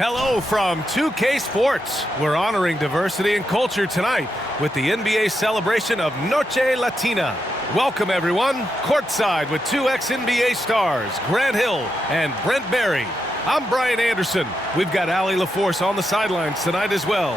Hello from 2K Sports. We're honoring diversity and culture tonight with the NBA celebration of Noche Latina. Welcome, everyone. Courtside with two ex-NBA stars, Grant Hill and Brent Barry. I'm Brian Anderson. We've got Allie LaForce on the sidelines tonight as well.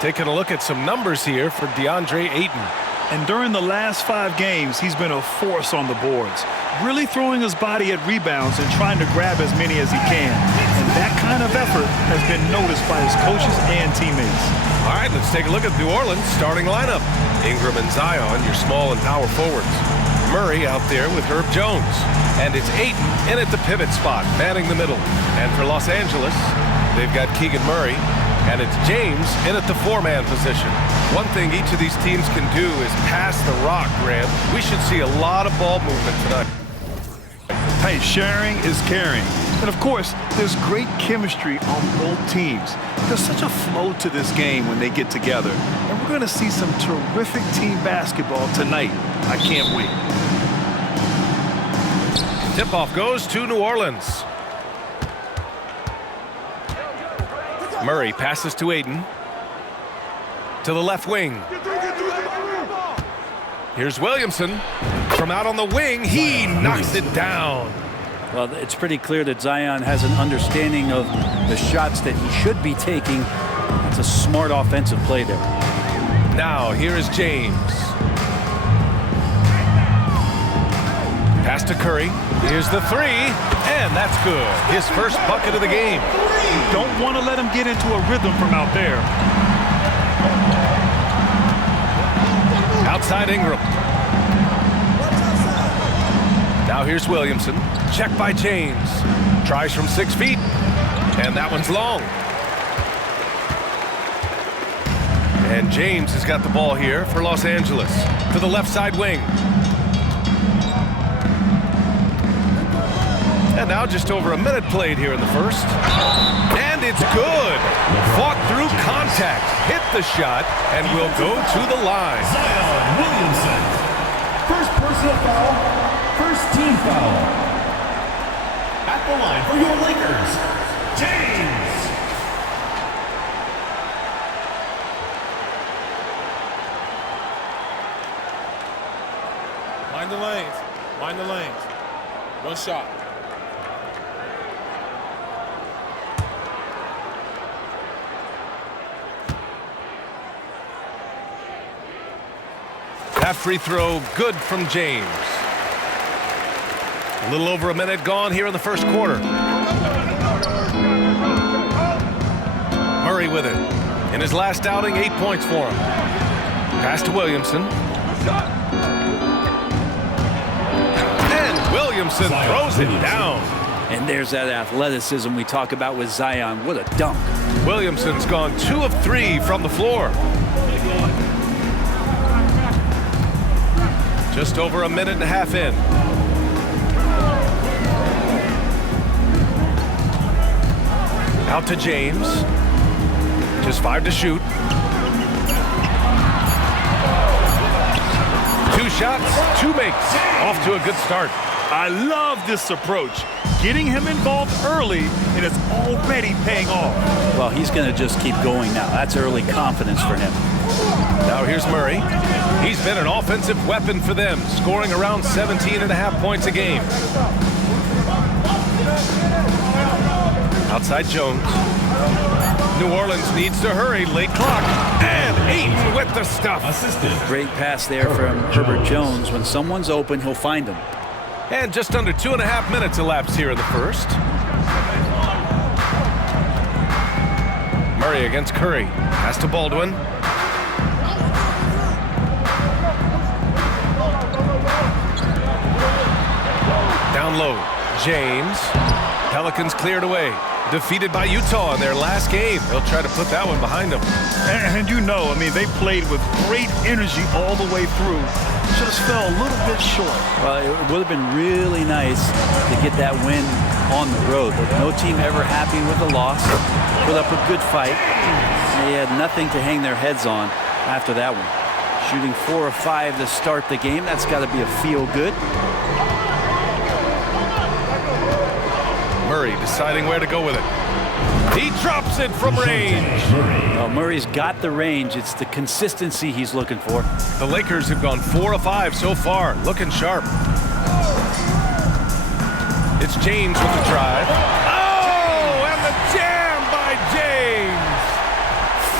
Taking a look at some numbers here for DeAndre Ayton. And during the last 5 games, he's been a force on the boards, really throwing his body at rebounds and trying to grab as many as he can. And that kind of effort has been noticed by his coaches and teammates. All right, let's take a look at New Orleans' starting lineup. Ingram and Zion, your small and power forwards. Murray out there with Herb Jones. And it's Ayton in at the pivot spot, manning the middle. And for Los Angeles, they've got Keegan Murray. And it's James in at the 4-man position. One thing each of these teams can do is pass the rock, Grant. We should see a lot of ball movement tonight. Hey, sharing is caring. And of course, there's great chemistry on both teams. There's such a flow to this game when they get together. And we're going to see some terrific team basketball tonight. I can't wait. Tip-off goes to New Orleans. Murray passes to Ayton. To the left wing. Here's Williamson. From out on the wing, he knocks it down. Well, it's pretty clear that Zion has an understanding of the shots that he should be taking. It's a smart offensive play there. Now, here is James. Pass to Curry. Here's the 3, and that's good. His first bucket of the game. Don't want to let him get into a rhythm from out there. Outside Ingram. Now here's Williamson. Check by James. Tries from 6 feet, and that one's long. And James has got the ball here for Los Angeles. To the left side wing. And now just over a minute played here in the first. And it's good. Fought through contact. Hit the shot and will go to the line. Zion Williamson. First personal foul. First team foul. At the line for your Lakers, James. Mind the lanes. Mind the lanes. One shot. That free throw good from James. A little over a minute gone here in the first quarter. Murray with it. In his last outing, 8 points for him. Pass to Williamson. And Williamson throws it down. And there's that athleticism we talk about with Zion. What a dunk. Williamson's gone 2 of 3 from the floor. Just over a minute and a half in. Out to James. Just 5 to shoot. 2 shots, 2 makes. Off to a good start. I love this approach. Getting him involved early, and it's already paying off. Well, he's going to just keep going now. That's early confidence for him. Now here's Murray. He's been an offensive weapon for them, scoring around 17.5 points a game. Outside Jones. New Orleans needs to hurry. Late clock. And Ayton with the stuff. Assistant. Great pass there from Herbert Jones. When someone's open, he'll find him. And just under 2.5 minutes elapsed here in the first. Murray against Curry. Pass to Baldwin. Down low. James. Pelicans cleared away. Defeated by Utah in their last game. They'll try to put that one behind them. And you know, I mean, they played with great energy all the way through. Just fell a little bit short. Well, it would have been really nice to get that win on the road, but no team ever happy with a loss. Put up a good fight. They had nothing to hang their heads on after that one. Shooting 4 of 5 to start the game. That's got to be a feel-good. Murray deciding where to go with it. He drops it from range. Well, Murray's got the range. It's the consistency he's looking for. The Lakers have gone 4 of 5 so far, looking sharp. It's James with the drive. Oh, and the jam by James.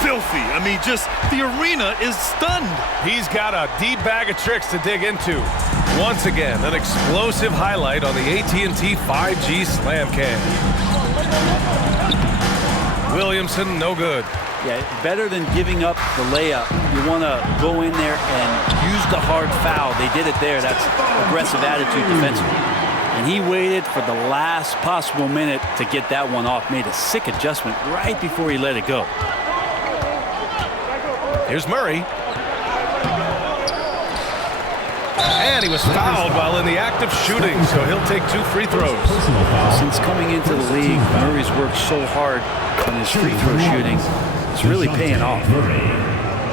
Filthy. I mean, just the arena is stunned. He's got a deep bag of tricks to dig into. Once again, an explosive highlight on the AT&T 5G Slam Cam. Williamson, no good. Yeah, better than giving up the layup. You want to go in there and use the hard foul. They did it there. That's aggressive attitude defensively. And he waited for the last possible minute to get that one off. Made a sick adjustment right before he let it go. Here's Murray. And he was fouled while in the act of shooting, so he'll take 2 free throws. Since coming into the league, Murray's worked so hard on his free throw shooting. It's really paying off. Murray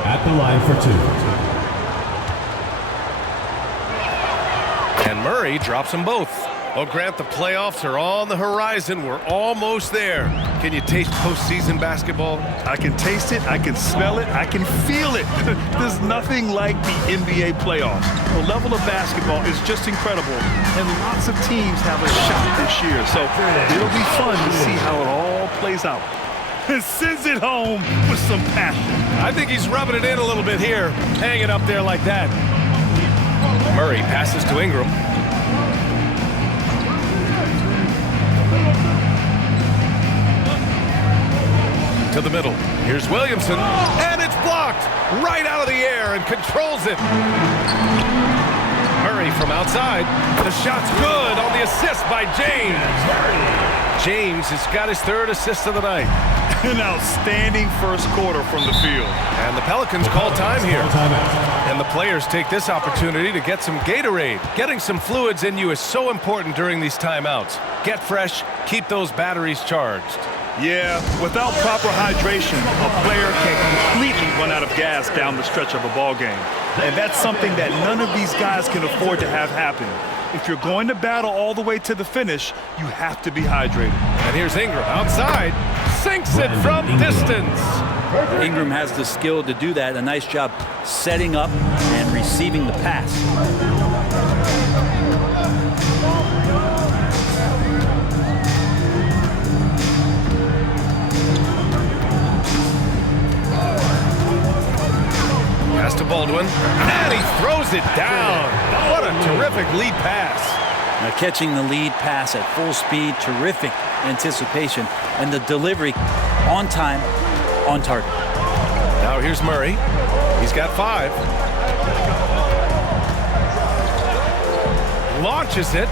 at the line for 2. And Murray drops them both. Oh, Grant, the playoffs are on the horizon. We're almost there. Can you taste postseason basketball? I can taste it, I can smell it, I can feel it. There's nothing like the NBA playoffs. The level of basketball is just incredible, and lots of teams have a shot this year. So it'll be fun to see how it all plays out. And sends it home with some passion. I think he's rubbing it in a little bit here, hanging up there like that. Murray passes to Ingram. To the middle. Here's Williamson, and it's blocked right out of the air and controls it. Murray from outside. The shot's good on the assist by James. James has got his 3rd assist of the night. An outstanding first quarter from the field. And the Pelicans call time here. And the players take this opportunity to get some Gatorade. Getting some fluids in you is so important during these timeouts. Get fresh, keep those batteries charged. Yeah, without proper hydration, a player can completely run out of gas down the stretch of a ball game. And that's something that none of these guys can afford to have happen. If you're going to battle all the way to the finish, you have to be hydrated. And here's Ingram outside, sinks it from distance. Ingram has the skill to do that. A nice job setting up and receiving the pass. Pass to Baldwin, and he throws it down. What a terrific lead pass. Now catching the lead pass at full speed, terrific anticipation, and the delivery on time, on target. Now here's Murray. He's got 5. Launches it.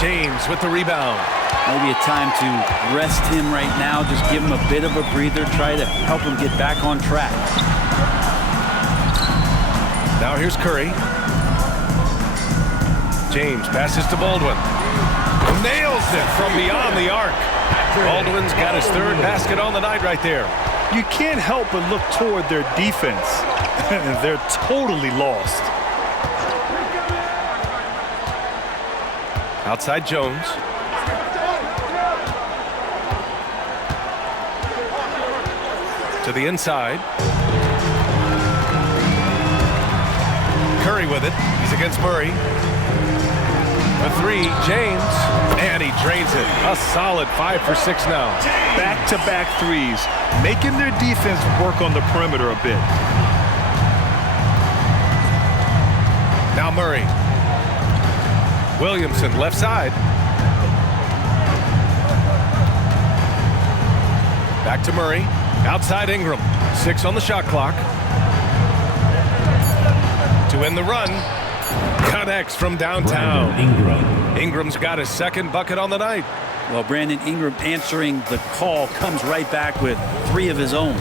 James with the rebound. Maybe a time to rest him right now, just give him a bit of a breather, try to help him get back on track. Now here's Curry. James passes to Baldwin. Nails it from beyond the arc. Baldwin's got his 3rd basket on the night right there. You can't help but look toward their defense. They're totally lost. Outside Jones. To the inside. Curry with it. He's against Murray. A 3, James. And he drains it. A solid 5 for 6 now. Back-to-back threes, making their defense work on the perimeter a bit. Now Murray. Williamson left side. Back to Murray. Outside Ingram. 6 on the shot clock. To end the run. Connects from downtown. Ingram's got his 2nd bucket on the night. Well, Brandon Ingram answering the call comes right back with 3 of his own.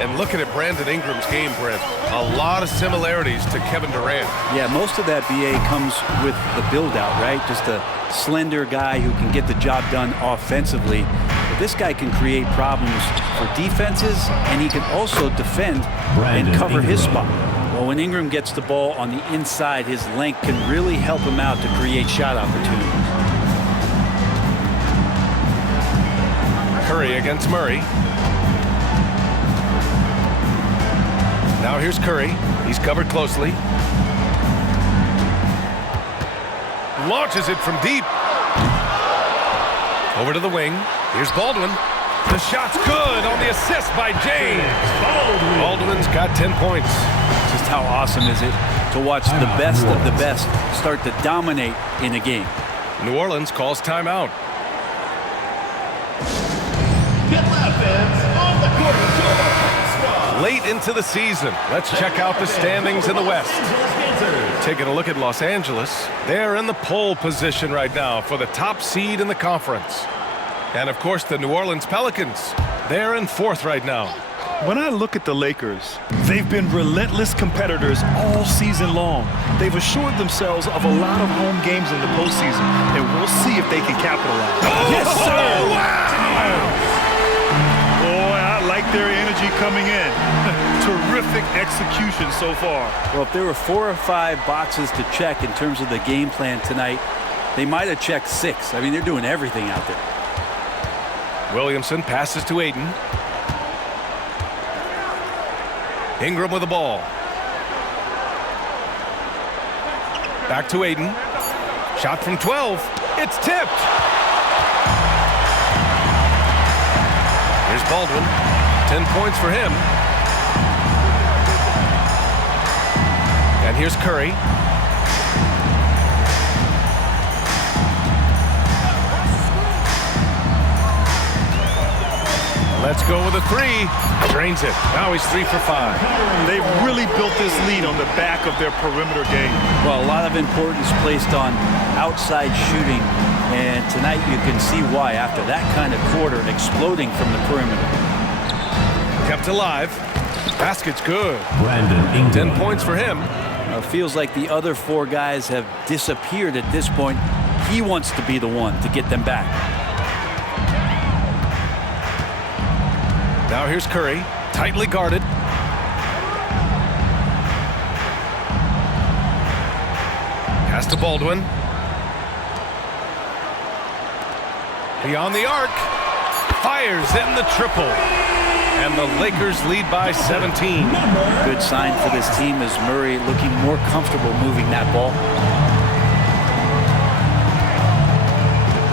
And looking at Brandon Ingram's game, Brent, a lot of similarities to Kevin Durant. Yeah, most of that BA comes with the build-out, right? Just a slender guy who can get the job done offensively. But this guy can create problems for defenses, and he can also defend and cover his spot. Well, when Ingram gets the ball on the inside, his length can really help him out to create shot opportunities. Curry against Murray. Now here's Curry. He's covered closely. Launches it from deep. Over to the wing. Here's Baldwin. The shot's good on the assist by James. Baldwin's got 10 points. Just how awesome is it to watch the best of the best start to dominate in a game. New Orleans calls timeout. Get offense on the court. Late into the season, let's check out the standings in the West. Taking a look at Los Angeles, they're in the pole position right now for the top seed in the conference. And of course, the New Orleans Pelicans, they're in 4th right now. When I look at the Lakers, they've been relentless competitors all season long. They've assured themselves of a lot of home games in the postseason, and we'll see if they can capitalize. Yes, sir! Wow! Boy, I like their energy coming in. Terrific execution so far. Well, if there were 4 or 5 boxes to check in terms of the game plan tonight, they might have checked 6. I mean, they're doing everything out there. Williamson passes to Ayton. Ingram with the ball. Back to Ayton. Shot from 12. It's tipped. Here's Baldwin. 10 points for him. And here's Curry. Let's go with a 3. Drains it. Now he's 3 for 5. They've really built this lead on the back of their perimeter game. Well, a lot of importance placed on outside shooting, and tonight you can see why after that kind of quarter exploding from the perimeter. Kept alive. Basket's good. Brandon Ingram. 10 points for him. It feels like the other 4 guys have disappeared at this point. He wants to be the one to get them back. Now here's Curry, tightly guarded. Pass to Baldwin. Beyond the arc. Fires in the triple. And the Lakers lead by 17. Good sign for this team as Murray looking more comfortable moving that ball.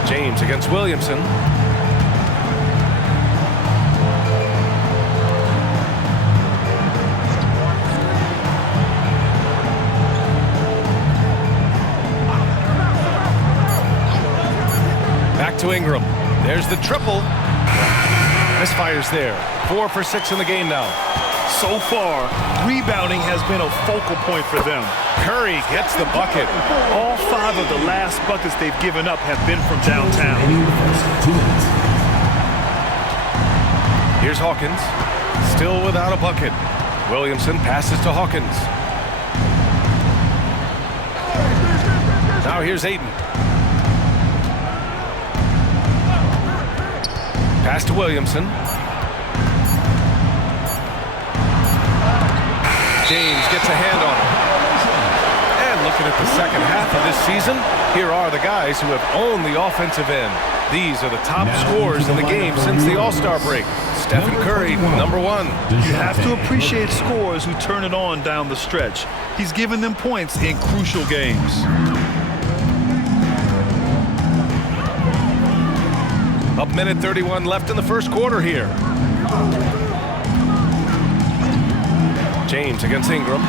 James against Williamson. To Ingram. There's the triple. Misfires there. 4 for 6 in the game now. So far, rebounding has been a focal point for them. Curry gets the bucket. All 5 of the last buckets they've given up have been from downtown. Here's Hawkins. Still without a bucket. Williamson passes to Hawkins. Now here's Ayton. Pass to Williamson. James gets a hand on it. And looking at the second half of this season, here are the guys who have owned the offensive end. These are the top scorers in the game since the All-Star break. Stephen Curry, number 1. You have to appreciate scorers who turn it on down the stretch. He's given them points in crucial games. A minute 31 left in the first quarter here. James against Ingram.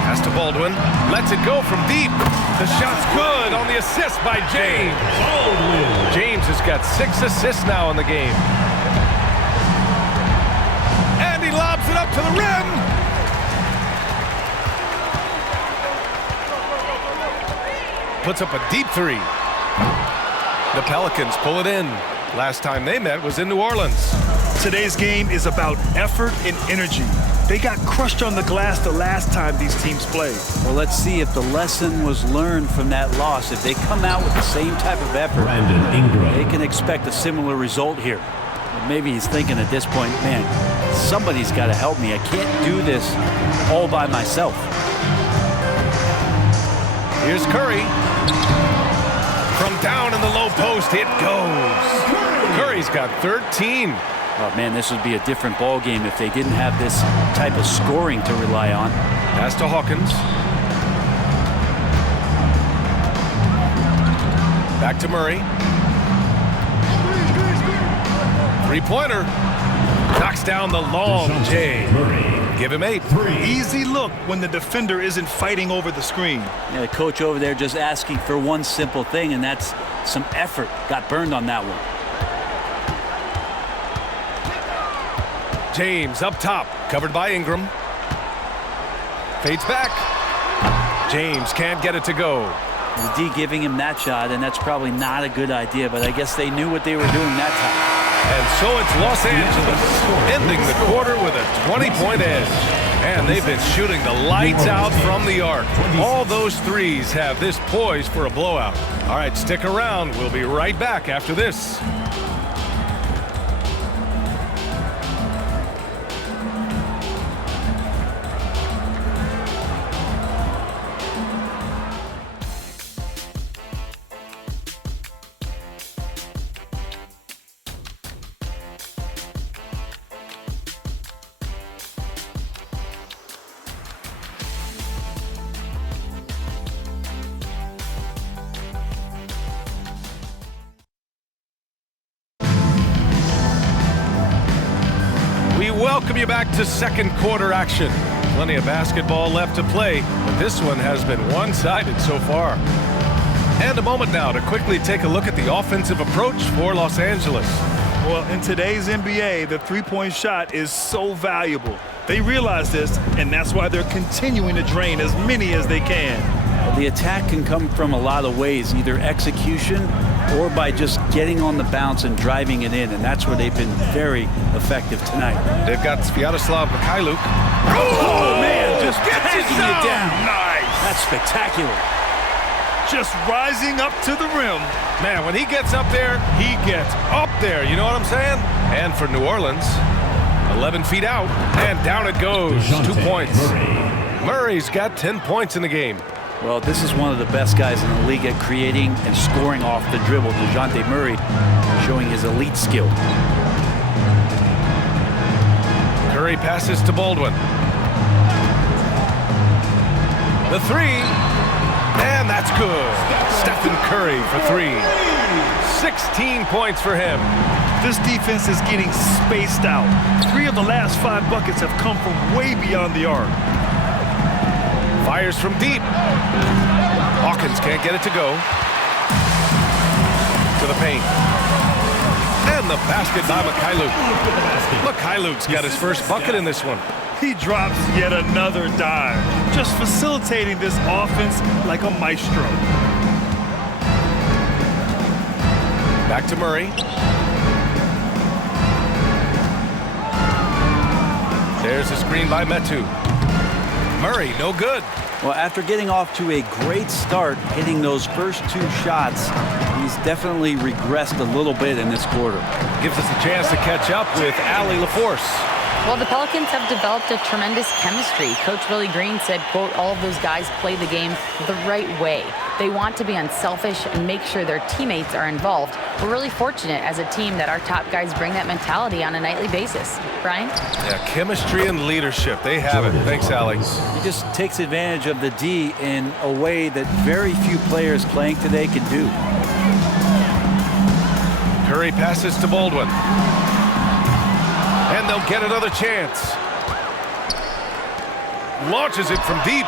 Pass to Baldwin. Lets it go from deep. The shot's good on the assist by James. James has got 6 assists now in the game. And he lobs it up to the rim. Puts up a deep 3. The Pelicans pull it in. Last time they met was in New Orleans. Today's game is about effort and energy. They got crushed on the glass the last time these teams played. Well, let's see if the lesson was learned from that loss. If they come out with the same type of effort, Brandon Ingram. they can expect a similar result here. But maybe he's thinking at this point, man, somebody's got to help me. I can't do this all by myself. Here's Curry. From down in the low post, it goes. Curry's got 13. Oh, man, this would be a different ball game if they didn't have this type of scoring to rely on. Pass to Hawkins. Back to Murray. Three-pointer. Knocks down the long J. Give him 8. Easy look when the defender isn't fighting over the screen. Yeah, the coach over there just asking for one simple thing, and that's some effort. Got burned on that one. James up top, covered by Ingram. Fades back. James can't get it to go. The D giving him that shot, and that's probably not a good idea, but I guess they knew what they were doing that time. And so it's Los Angeles ending the quarter with a 20-point edge. And they've been shooting the lights out from the arc. All those threes have this poised for a blowout. All right, stick around. We'll be right back after this. Welcome you back to second quarter action. Plenty of basketball left to play, but this one has been one-sided so far. And a moment now to quickly take a look at the offensive approach for Los Angeles. Well, in today's NBA, the three-point shot is so valuable. They realize this, and that's why they're continuing to drain as many as they can. The attack can come from a lot of ways, either execution or by just getting on the bounce and driving it in, and that's where they've been very effective tonight. They've got Sviatoslav Mikhailuk. Oh, man, just taking it down. Nice. That's spectacular. Just rising up to the rim. Man, when he gets up there, he gets up there. You know what I'm saying? And for New Orleans, 11 feet out, and down it goes. 2 points. Murray's got 10 points in the game. Well, this is one of the best guys in the league at creating and scoring off the dribble. DeJounte Murray showing his elite skill. Curry passes to Baldwin. The three, and that's good. Stephen Curry for 3. 16 points for him. This defense is getting spaced out. 3 of the last 5 buckets have come from way beyond the arc. Fires from deep. Hawkins can't get it to go. To the paint. And the basket by Mikhailuk. Mikhailuk's got his first bucket in this one. He drops yet another dive, just facilitating this offense like a maestro. Back to Murray. There's a screen by Metu. Murray, no good. Well, after getting off to a great start, hitting those first 2 shots, he's definitely regressed a little bit in this quarter. Gives us a chance to catch up with Allie LaForce. Well, the Pelicans have developed a tremendous chemistry. Coach Willie Green said, quote, all of those guys play the game the right way. They want to be unselfish and make sure their teammates are involved. We're really fortunate as a team that our top guys bring that mentality on a nightly basis. Brian? Yeah, chemistry and leadership. They have it. Thanks, Allie. He just takes advantage of the D in a way that very few players playing today can do. Curry passes to Baldwin. And they'll get another chance. Launches it from deep.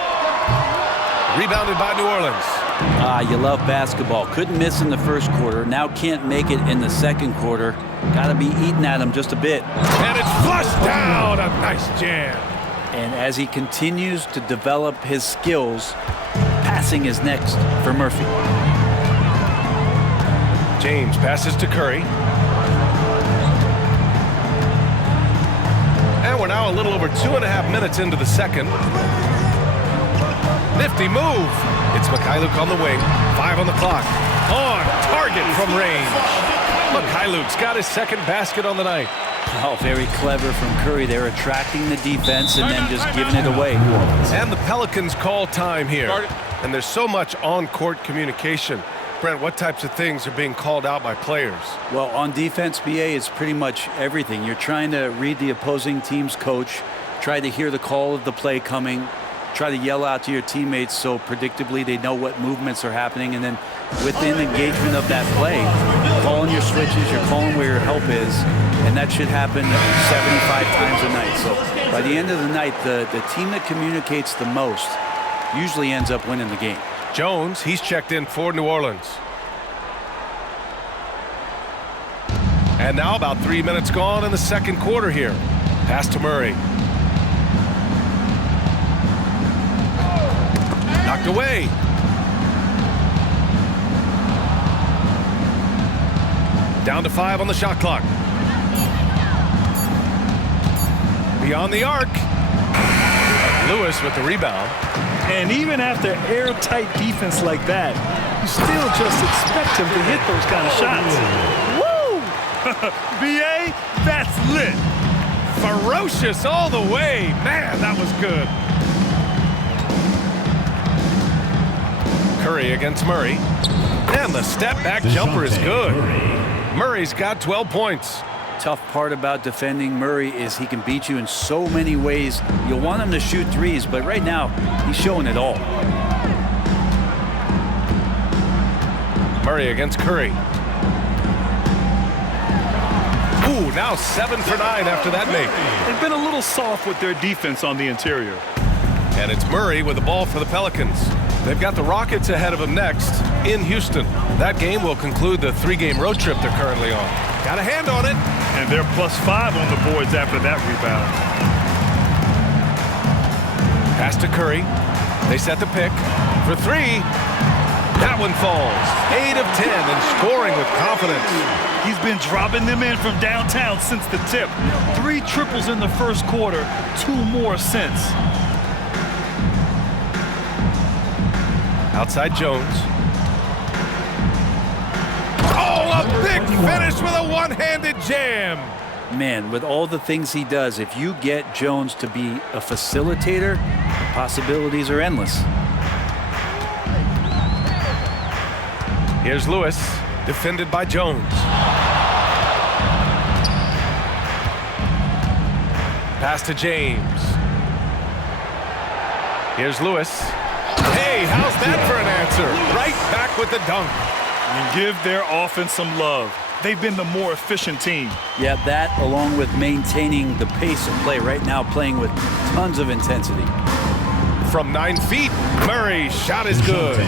Rebounded by New Orleans. You love basketball. Couldn't miss in the first quarter. Now can't make it in the second quarter. Got to be eating at him just a bit. And it's flushed down. A nice jam. And as he continues to develop his skills, passing is next for Murphy. James passes to Curry. And we're now a little over 2.5 minutes into the second. Nifty move. It's Mikhailuk on the wing. 5 on the clock. On target from range. Mikhailuk's got his second basket on the night. Oh, very clever from Curry. They're attracting the defense and then just giving it away. And the Pelicans call time here. And there's so much on-court communication. Brent, what types of things are being called out by players? Well, on defense, BA, it's pretty much everything. You're trying to read the opposing team's coach, try to hear the call of the play coming, try to yell out to your teammates so predictably they know what movements are happening, and then within engagement of that play, calling your switches, you're calling where your help is, and that should happen 75 times a night. So by the end of the night, the team that communicates the most usually ends up winning the game. Jones, he's checked in for New Orleans. And now about 3 minutes gone in the second quarter here. Pass to Murray. Knocked away. Down to 5 on the shot clock. Beyond the arc. Lewis with the rebound. And even after airtight defense like that, you still just expect him to hit those kind of shots. Woo! BA, that's lit. Ferocious all the way. Man, that was good. Curry against Murray. And the step-back jumper is good. Murray's got 12 points. Tough part about defending Murray is he can beat you in so many ways. You'll want him to shoot threes, but right now, he's showing it all. Murray against Curry. Ooh, now 7 for 9 after that make. They've been a little soft with their defense on the interior. And it's Murray with the ball for the Pelicans. They've got the Rockets ahead of them next in Houston. That game will conclude the 3-game road trip they're currently on. Got a hand on it. And they're +5 on the boards after that rebound. Pass to Curry. They set the pick for 3. That one falls. 8 of 10 and scoring with confidence. He's been dropping them in from downtown since the tip. 3 triples in the first quarter, 2 more since. Outside Jones. Oh, a big finish with a one-handed jam. Man, with all the things he does, if you get Jones to be a facilitator, the possibilities are endless. Here's Lewis, defended by Jones. Pass to James. Here's Lewis. Hey, how's that for an answer? Right back with the dunk. And give their offense some love. They've been the more efficient team. Yeah, that along with maintaining the pace of play right now, playing with tons of intensity. From 9 feet, Murray's shot is good.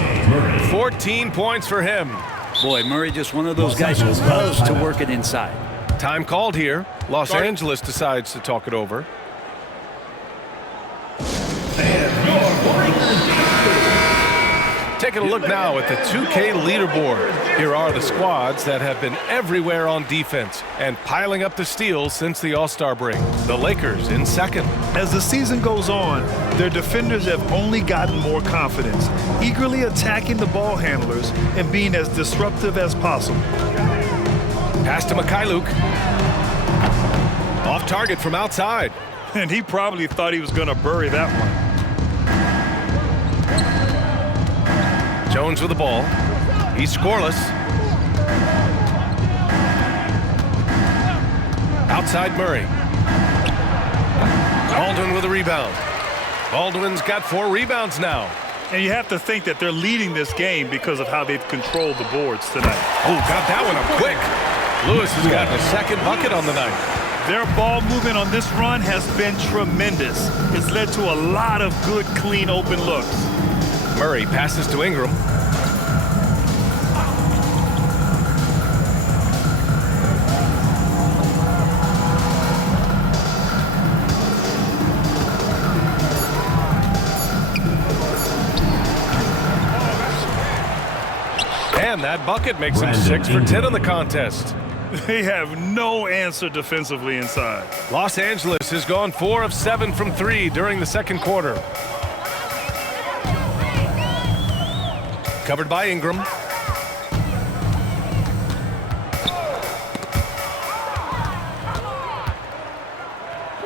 14 points for him. Boy, Murray just one of those guys who loves to work it inside. Time called here. Los Angeles decides to talk it over. Taking a look now at the 2K leaderboard. Here are the squads that have been everywhere on defense and piling up the steals since the All-Star break. The Lakers in second. As the season goes on, their defenders have only gotten more confidence, eagerly attacking the ball handlers and being as disruptive as possible. Pass to Mikhailuk. Off target from outside. And he probably thought he was going to bury that one. Jones with the ball. He's scoreless. Outside Murray. Baldwin with a rebound. Baldwin's got 4 rebounds now. And you have to think that they're leading this game because of how they've controlled the boards tonight. Oh, got that one up quick. Lewis has gotten a second bucket on the night. Their ball movement on this run has been tremendous. It's led to a lot of good, clean, open looks. Murray passes to Ingram. And that bucket makes him 6 for 10 in the contest. They have no answer defensively inside. Los Angeles has gone 4 of 7 from 3 during the second quarter. Covered by Ingram.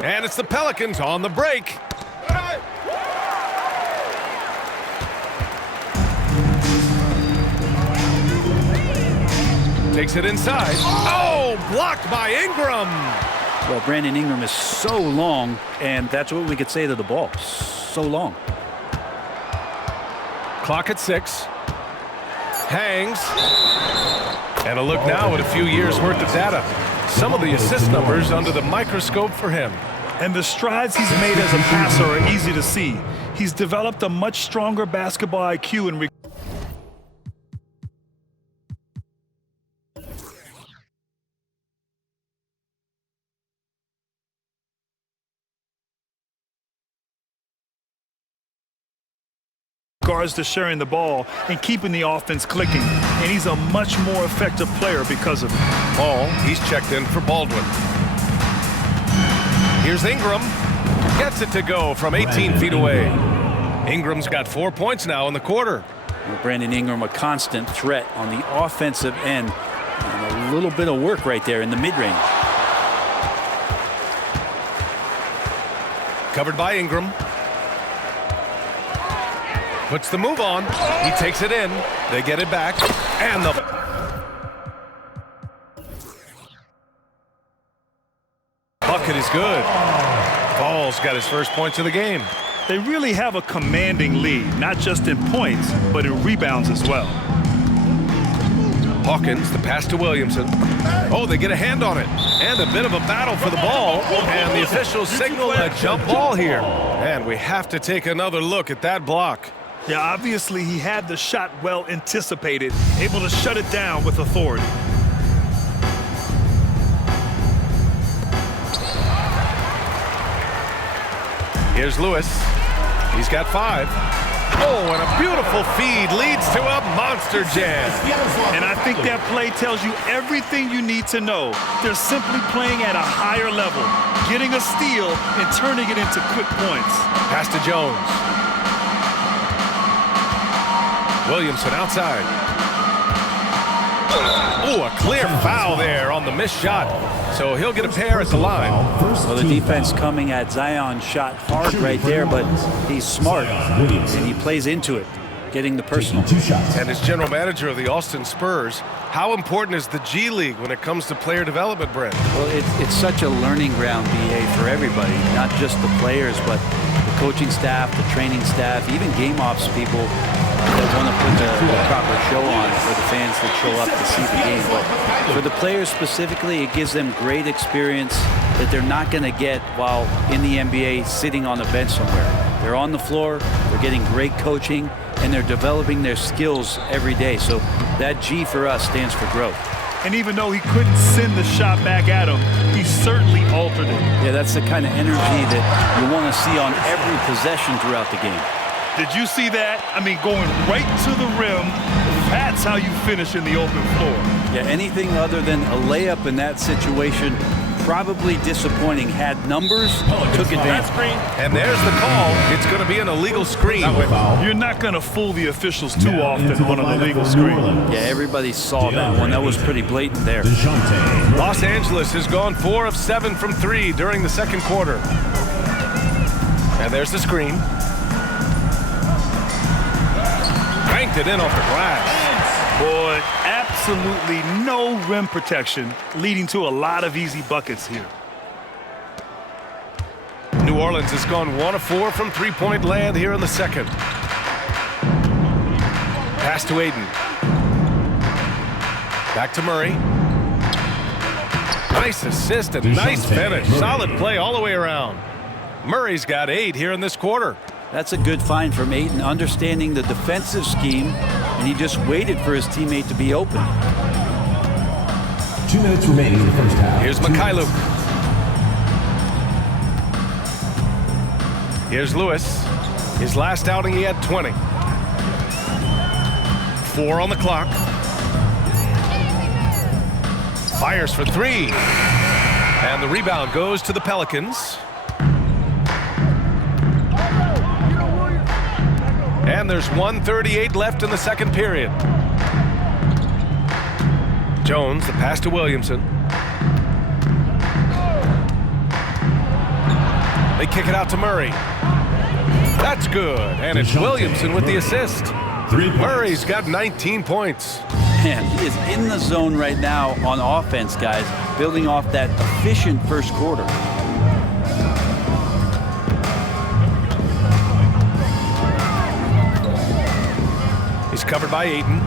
And it's the Pelicans on the break. takes it inside. Oh, blocked by Ingram. Well, Brandon Ingram is so long, and that's what we could say to the ball. So long. Clock at 6. Hangs. And a look now at a few years worth of data. Some of the assist numbers under the microscope for him. And the strides he's made as a passer are easy to see. He's developed a much stronger basketball IQ and regards to sharing the ball and keeping the offense clicking. And he's a much more effective player because of it. Ball, he's checked in for Baldwin. Here's Ingram. Gets it to go from 18 feet away. Ingram's got 4 points now in the quarter. Well, Brandon Ingram, a constant threat on the offensive end. And a little bit of work right there in the mid-range. Covered by Ingram. Puts the move on. He takes it in. They get it back. And the bucket is good. Ball's got his first points of the game. They really have a commanding lead, not just in points, but in rebounds as well. Hawkins, the pass to Williamson. Oh, they get a hand on it. And a bit of a battle for the ball. And the officials signal a jump ball here. And we have to take another look at that block. Yeah, obviously he had the shot well anticipated, able to shut it down with authority. Here's Lewis. He's got 5. Oh, and a beautiful feed leads to a monster jam. And I think that play tells you everything you need to know. They're simply playing at a higher level, getting a steal and turning it into quick points. Pass to Jones. Williamson outside. Oh, a clear foul there on the missed shot. So he'll get a pair at the line. Well, the defense coming at Zion's shot hard right there, but he's smart and he plays into it, getting the personal. And as general manager of the Austin Spurs, how important is the G League when it comes to player development, Brent? Well, it's such a learning ground, BA, for everybody, not just the players, but the coaching staff, the training staff, even game ops people that want to put the proper show on for the fans that show up to see the game. But for the players specifically, it gives them great experience that they're not going to get while in the NBA sitting on the bench somewhere. They're on the floor, they're getting great coaching, and they're developing their skills every day. So that G for us stands for growth. And even though he couldn't send the shot back at him, he certainly altered it. Yeah, that's the kind of energy that you want to see on every possession throughout the game. Did you see that? I mean, going right to the rim, that's how you finish in the open floor. Yeah, anything other than a layup in that situation, probably disappointing. Had numbers, took advantage. And there's the call. It's going to be an illegal screen. You're not going to fool the officials too often on an illegal screen. Yeah, everybody saw that one. That was pretty blatant there. Los Angeles has gone 4 of 7 from 3 during the second quarter. And there's the screen. Banked it in off the glass. Boy, absolutely no rim protection, leading to a lot of easy buckets here. New Orleans has gone 1 of 4 from three-point land here in the second. Pass to Aiden. Back to Murray. Nice assist and nice finish. Solid play all the way around. Murray's got 8 here in this quarter. That's a good find from Ayton, understanding the defensive scheme, and he just waited for his teammate to be open. 2 minutes remaining in the first half. Here's Mikhailuk. Here's Lewis. His last outing, he had 20. 4 on the clock. Fires for 3. And the rebound goes to the Pelicans. And there's 1:38 left in the second period. Jones, the pass to Williamson. They kick it out to Murray. That's good. And it's Williamson with the assist. Murray's got 19 points. Man, he is in the zone right now on offense, guys, building off that efficient first quarter. He's covered by Ayton.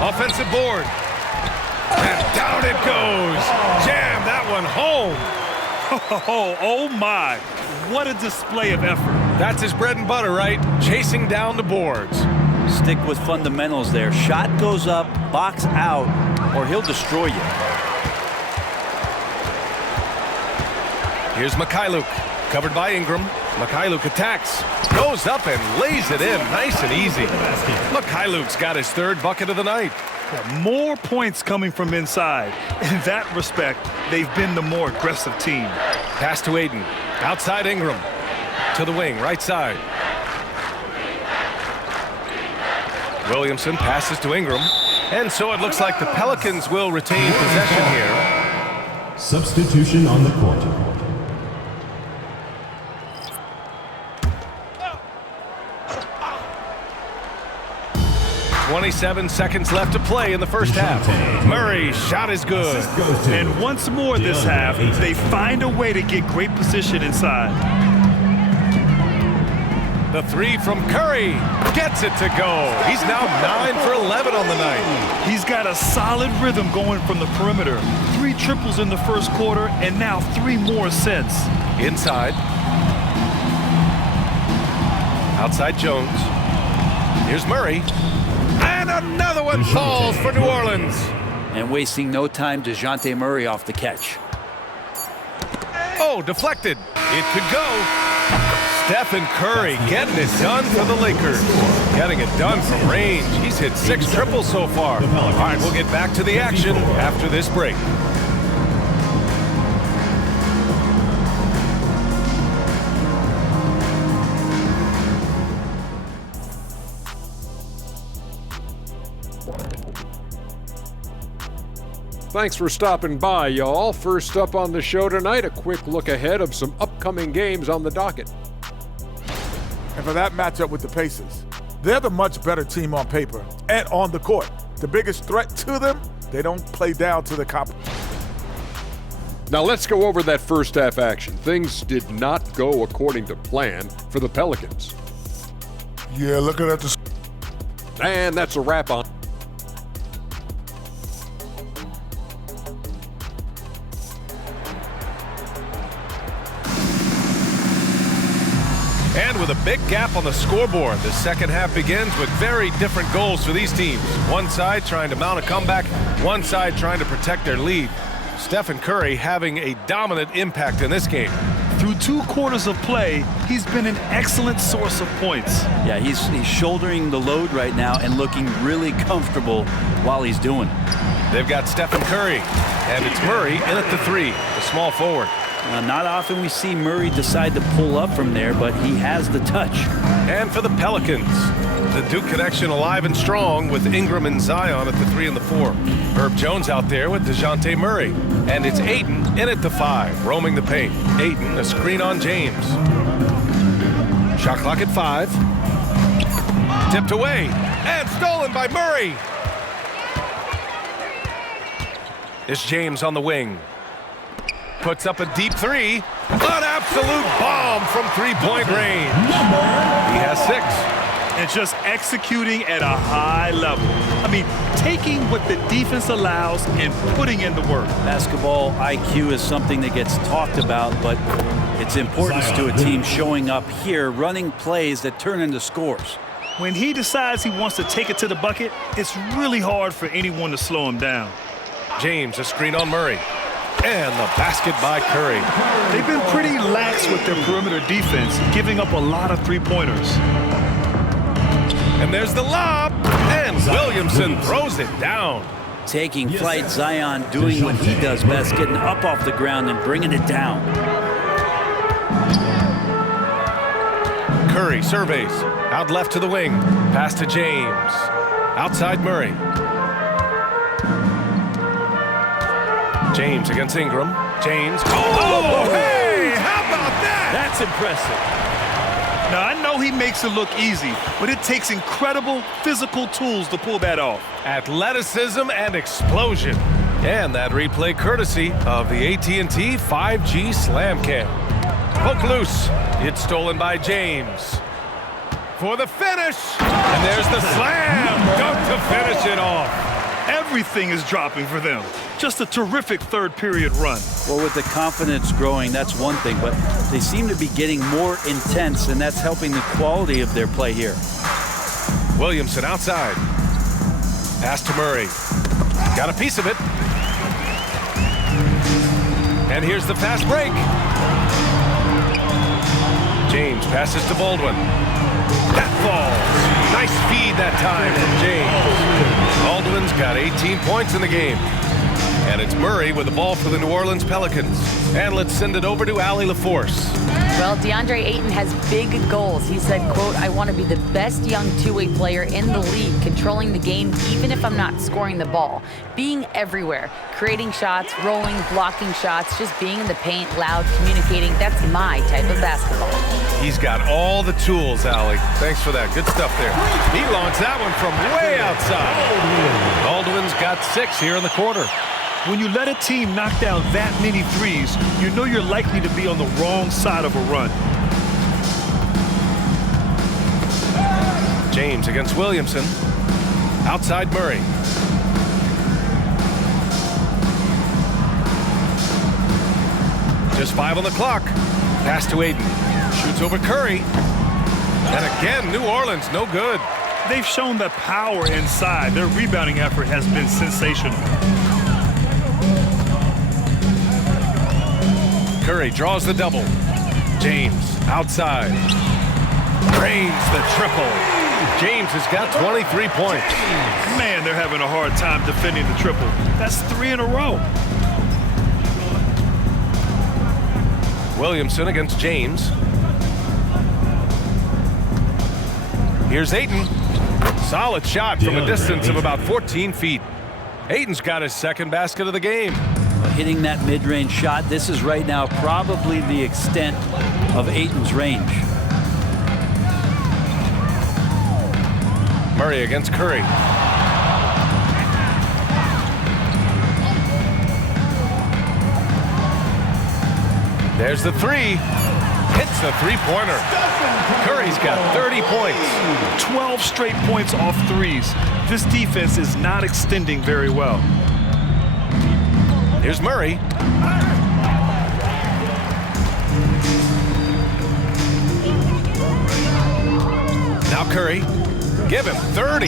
Offensive board. And down it goes. Jam that one home. Oh my. What a display of effort. That's his bread and butter, right? Chasing down the boards. Stick with fundamentals there. Shot goes up, box out, or he'll destroy you. Here's Mikhailuk, covered by Ingram. Mikhailuk attacks, goes up and lays it in nice and easy. Mikhailuk's got his third bucket of the night. More points coming from inside. In that respect, they've been the more aggressive team. Pass to Ayton, outside Ingram. To the wing, right side. Williamson passes to Ingram. And so it looks like the Pelicans will retain possession here. Substitution on the court. 27 seconds left to play in the first half. Murray's shot is good. And once more this half, they find a way to get great position inside. The three from Curry gets it to go. He's now 9 for 11 on the night. He's got a solid rhythm going from the perimeter. 3 triples in the first quarter, and now 3 more since. Inside. Outside Jones. Here's Murray. And another one falls for New Orleans. And wasting no time, DeJounte Murray off the catch. Oh, deflected. It could go. Stephen Curry getting it done for the Lakers. Getting it done from range. He's hit 6 triples so far. All right, we'll get back to the action after this break. Thanks for stopping by, y'all. First up on the show tonight, a quick look ahead of some upcoming games on the docket. And for that matchup with the Pacers, they're the much better team on paper and on the court. The biggest threat to them, they don't play down to the competition. Now let's go over that first half action. Things did not go according to plan for the Pelicans. Yeah, looking at the... And that's a wrap on. And with a big gap on the scoreboard, the second half begins with very different goals for these teams. One side trying to mount a comeback, one side trying to protect their lead. Stephen Curry having a dominant impact in this game. Through 2 quarters of play, he's been an excellent source of points. Yeah, he's shouldering the load right now and looking really comfortable while he's doing it. They've got Stephen Curry, and it's Murray in at the 3, the small forward. Not often we see Murray decide to pull up from there, but he has the touch. And for the Pelicans, the Duke connection alive and strong with Ingram and Zion at the 3 and the 4. Herb Jones out there with DeJounte Murray. And it's Ayton in at the 5, roaming the paint. Ayton, a screen on James. Shot clock at 5. Tipped away and stolen by Murray. It's James on the wing. Puts up a deep 3. An absolute bomb from 3-point range. He has 6. And just executing at a high level. I mean, taking what the defense allows and putting in the work. Basketball IQ is something that gets talked about, but its importance to a team showing up here, running plays that turn into scores. When he decides he wants to take it to the bucket, it's really hard for anyone to slow him down. James, a screen on Murray. And the basket by Curry. They've been pretty lax with their perimeter defense, giving up a lot of 3-pointers. And there's the lob. And Williamson throws it down. Taking flight, Zion doing what he does best, getting up off the ground and bringing it down. Curry surveys. Out left to the wing. Pass to James. Outside Murray. James against Ingram. James. Oh, hey! How about that? That's impressive. Now, I know he makes it look easy, but it takes incredible physical tools to pull that off. Athleticism and explosion. And that replay courtesy of the AT&T 5G Slam Cam. Poke loose. It's stolen by James. For the finish. And there's the slam. Dunk to finish it off. Everything is dropping for them. Just a terrific third period run. Well, with the confidence growing, that's one thing, but they seem to be getting more intense, and that's helping the quality of their play here. Williamson outside. Pass to Murray. Got a piece of it. And here's the fast break. James passes to Baldwin. That falls. Nice feed that time from James. Baldwin's got 18 points in the game. And it's Murray with the ball for the New Orleans Pelicans. And let's send it over to Allie LaForce. Well, DeAndre Ayton has big goals. He said, quote, I want to be the best young two-way player in the league, controlling the game even if I'm not scoring the ball. Being everywhere, creating shots, rolling, blocking shots, just being in the paint, loud, communicating. That's my type of basketball. He's got all the tools, Allie. Thanks for that. Good stuff there. He launched that one from way outside. Baldwin's got 6 here in the quarter. When you let a team knock down that many threes, you know you're likely to be on the wrong side of a run. James against Williamson. Outside Murray. Just 5 on the clock. Pass to Ayton. Shoots over Curry. And again, New Orleans, no good. They've shown the power inside. Their rebounding effort has been sensational. Curry draws the double. James outside. Drains the triple. James has got 23 points. Man, they're having a hard time defending the triple. That's 3 in a row. Williamson against James. Here's Ayton. Solid shot from a distance of about 14 feet. Ayton's got his second basket of the game. Hitting that mid-range shot, this is right now probably the extent of Ayton's range. Murray against Curry. There's the 3. Hits the three-pointer. Curry's got 30 points. 12 straight points off threes. This defense is not extending very well. Here's Murray. Now Curry. Give him 30.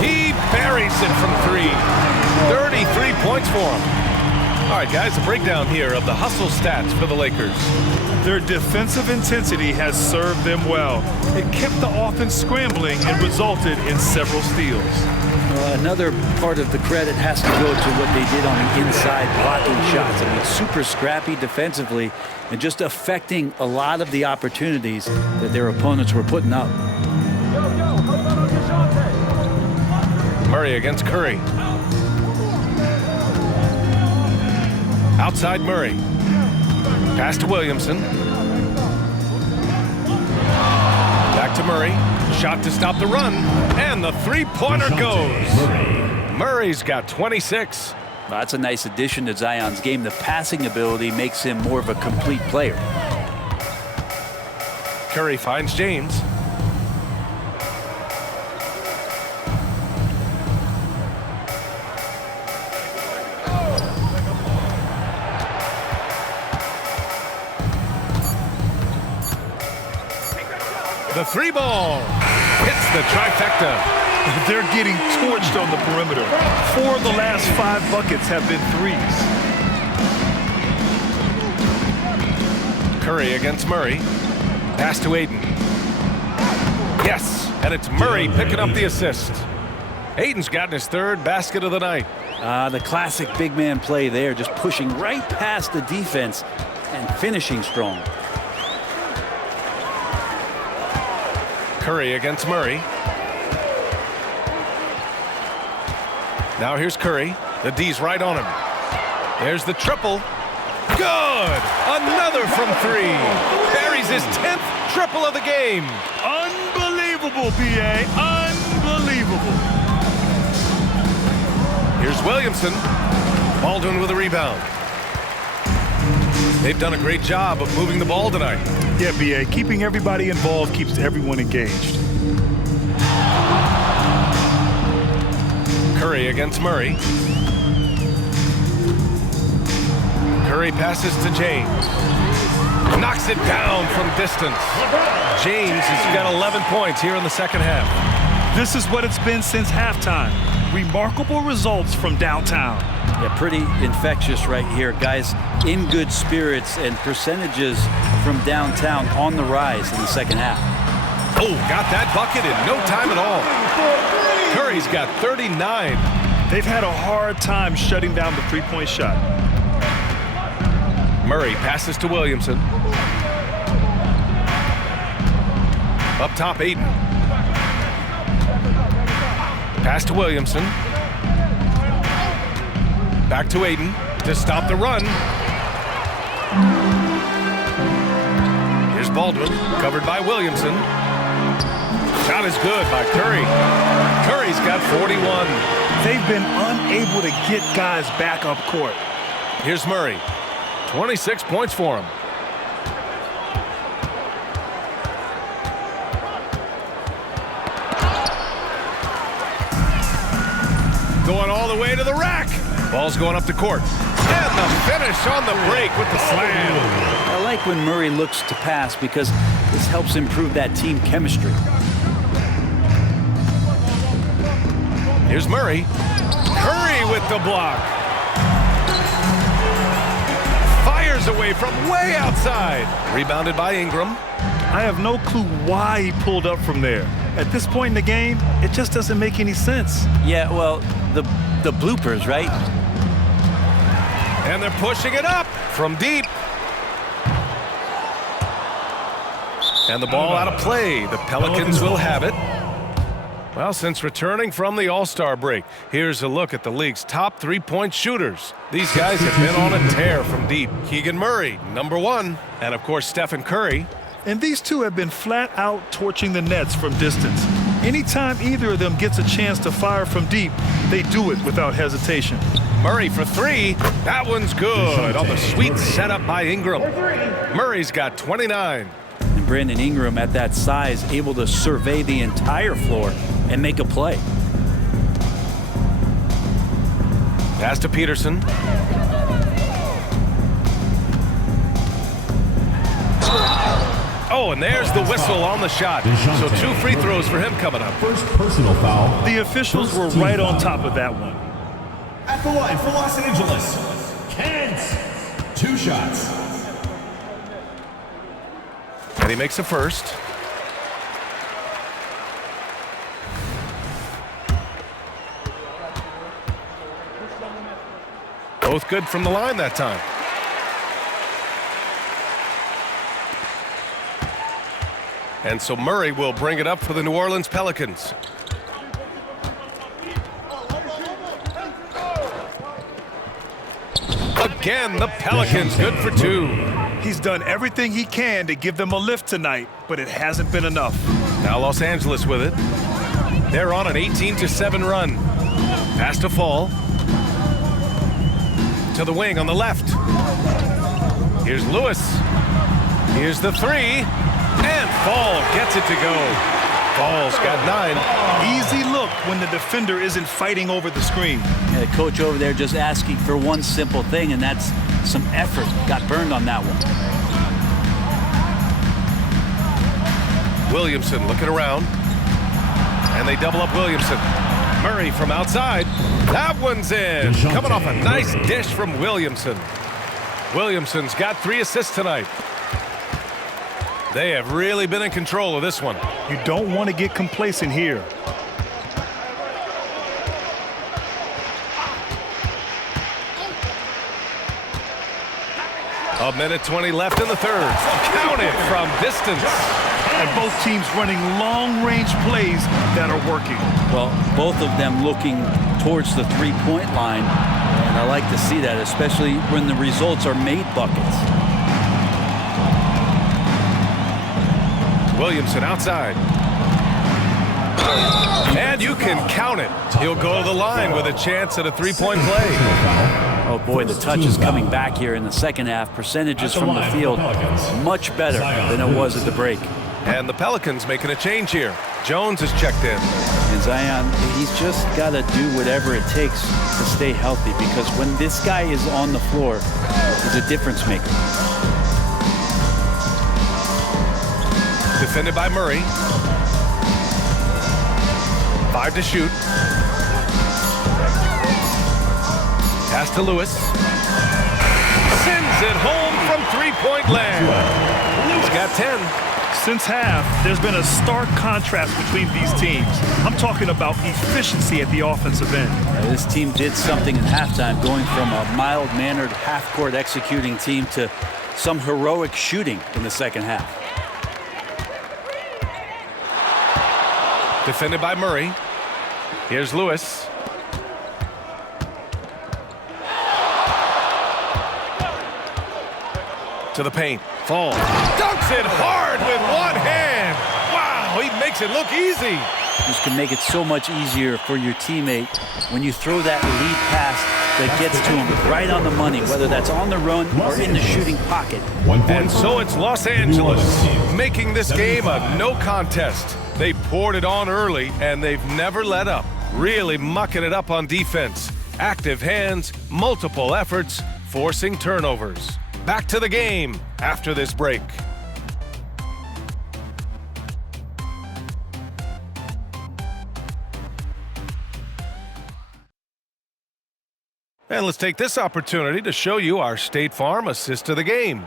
He buries it from 3. 33 points for him. All right, guys, a breakdown here of the hustle stats for the Lakers. Their defensive intensity has served them well. It kept the offense scrambling and resulted in several steals. Another part of the credit has to go to what they did on the inside, blocking shots. I mean, super scrappy defensively and just affecting a lot of the opportunities that their opponents were putting up. Murray against Curry. Outside Murray. Pass to Williamson. Back to Murray. Shot to stop the run. And the three-pointer goes. Murray's got 26. That's a nice addition to Zion's game. The passing ability makes him more of a complete player. Curry finds James. The 3-ball hits the trifecta. They're getting torched on the perimeter. 4 of the last 5 buckets have been threes. Curry against Murray. Pass to Ayton. Yes, and it's Murray picking up the assist. Ayton's gotten his 3rd basket of the night. The classic big man play there, just pushing right past the defense and finishing strong. Curry against Murray. Now here's Curry. The D's right on him. There's the triple. Good! Another from 3. Buries his 10th triple of the game. Unbelievable, B.A. Unbelievable. Here's Williamson. Baldwin with a rebound. They've done a great job of moving the ball tonight. Yeah, B.A. Keeping everybody involved keeps everyone engaged. Curry against Murray. Curry passes to James. Knocks it down from distance. James has got 11 points here in the second half. This is what it's been since halftime. Remarkable results from downtown. Yeah, pretty infectious right here. Guys in good spirits, and percentages from downtown on the rise in the second half. Oh, got that bucket in no time at all. Curry's got 39. They've had a hard time shutting down the three-point shot. Murray passes to Williamson. Up top, Ayton. Pass to Williamson. Back to Ayton to stop the run. Here's Baldwin, covered by Williamson. Shot is good by Curry. Curry's got 41. They've been unable to get guys back up court. Here's Murray. 26 points for him. Going all the way to the rack. Ball's going up the court. And the finish on the break with the slam. I like when Murray looks to pass because this helps improve that team chemistry. Here's Murray. Curry with the block. Fires away from way outside. Rebounded by Ingram. I have no clue why he pulled up from there. At this point in the game, it just doesn't make any sense. Yeah, well, the bloopers, right? And they're pushing it up from deep. And the ball out of play. The Pelicans will have it. Well, since returning from the All-Star break, here's a look at the league's top three-point shooters. These guys have been on a tear from deep. Keegan Murray, #1. And, of course, Stephen Curry. And these two have been flat out torching the Nets from distance. Anytime either of them gets a chance to fire from deep, they do it without hesitation. Murray for three. That one's good on the sweet setup by Ingram. Murray's got 29. And Brandon Ingram at that size, able to survey the entire floor and make a play. Pass to Peterson. Oh, and there's the whistle on the shot. So 2 free throws for him coming up. First personal foul. The officials were right on top of that one. At the line for Los Angeles, Kent. 2 shots. And he makes a first. Both good from the line that time. And so Murray will bring it up for the New Orleans Pelicans. Again, the Pelicans good for 2. He's done everything he can to give them a lift tonight, but it hasn't been enough. Now Los Angeles with it. They're on an 18-7 run. Pass to Fall. To the wing on the left. Here's Lewis. Here's the 3. And Fall gets it to go. Fall's got 9. Easy look when the defender isn't fighting over the screen. And the coach over there just asking for one simple thing, and that's some effort. Got burned on that one. Williamson looking around. And they double up Williamson. Murray from outside. That one's in. Coming off a nice dish from Williamson. Williamson's got 3 assists tonight. They have really been in control of this one. You don't want to get complacent here. A minute 20 left in the third. Counted from distance. And both teams running long-range plays that are working. Well, both of them looking towards the three-point line. And I like to see that, especially when the results are made buckets. Williamson outside. And you can count it. He'll go to the line with a chance at a three-point play. Oh boy, the touch is coming back here in the second half. Percentages from the field much better than it was at the break. And the Pelicans making a change here. Jones is checked in. And Zion, he's just got to do whatever it takes to stay healthy, because when this guy is on the floor, he's a difference maker. Defended by Murray. 5 to shoot. Pass to Lewis. Sends it home from three-point land. He's got 10. Since half, there's been a stark contrast between these teams. I'm talking about efficiency at the offensive end. This team did something in halftime, going from a mild-mannered half-court executing team to some heroic shooting in the second half. Defended by Murray. Here's Lewis. To the paint. Fall. Dunks it hard with one hand. Wow, he makes it look easy. This can make it so much easier for your teammate when you throw that lead pass that gets to him right on the money, whether that's on the run or in the shooting pocket. And so it's Los Angeles making this game a no contest. They poured it on early, and they've never let up. Really mucking it up on defense. Active hands, multiple efforts, forcing turnovers. Back to the game after this break. And let's take this opportunity to show you our State Farm assist of the game.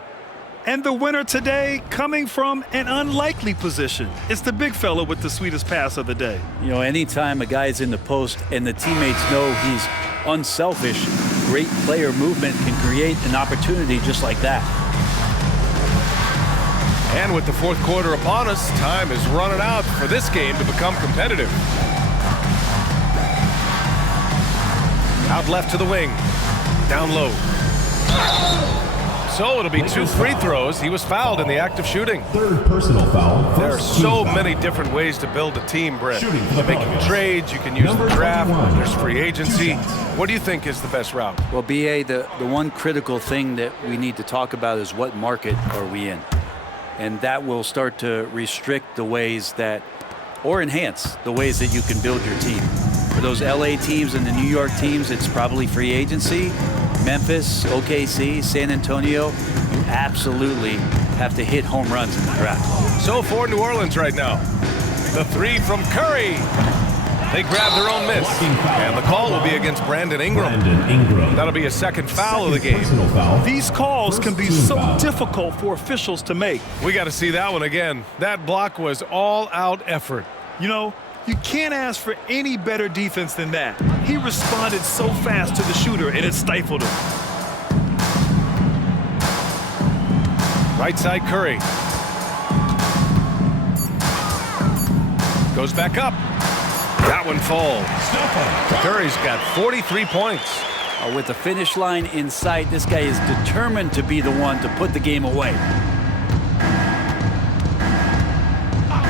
And the winner today coming from an unlikely position. It's the big fella with the sweetest pass of the day. You know, anytime a guy's in the post and the teammates know he's unselfish, great player movement can create an opportunity just like that. And with the fourth quarter upon us, time is running out for this game to become competitive. Out left to the wing. Down low. So it'll be 2 free throws. He was fouled in the act of shooting. Third personal foul. There are so many different ways to build a team, Brett. You're making trades, you can use the draft, there's free agency. What do you think is the best route? Well, B.A., the one critical thing that we need to talk about is what market are we in? And that will start to restrict the ways that, or enhance the ways that you can build your team. For those LA teams and the New York teams, it's probably free agency. Memphis, OKC, San Antonio, you absolutely have to hit home runs in the draft. So for New Orleans right now, the 3 from Curry. They grab their own miss. And the call will be against Brandon Ingram. That'll be a second foul of the game. These calls can be so difficult for officials to make. We got to see that one again. That block was all-out effort. You know, you can't ask for any better defense than that. He responded so fast to the shooter, and it stifled him. Right side Curry. Goes back up. That one falls. Curry's got 43 points. With the finish line in sight, this guy is determined to be the one to put the game away.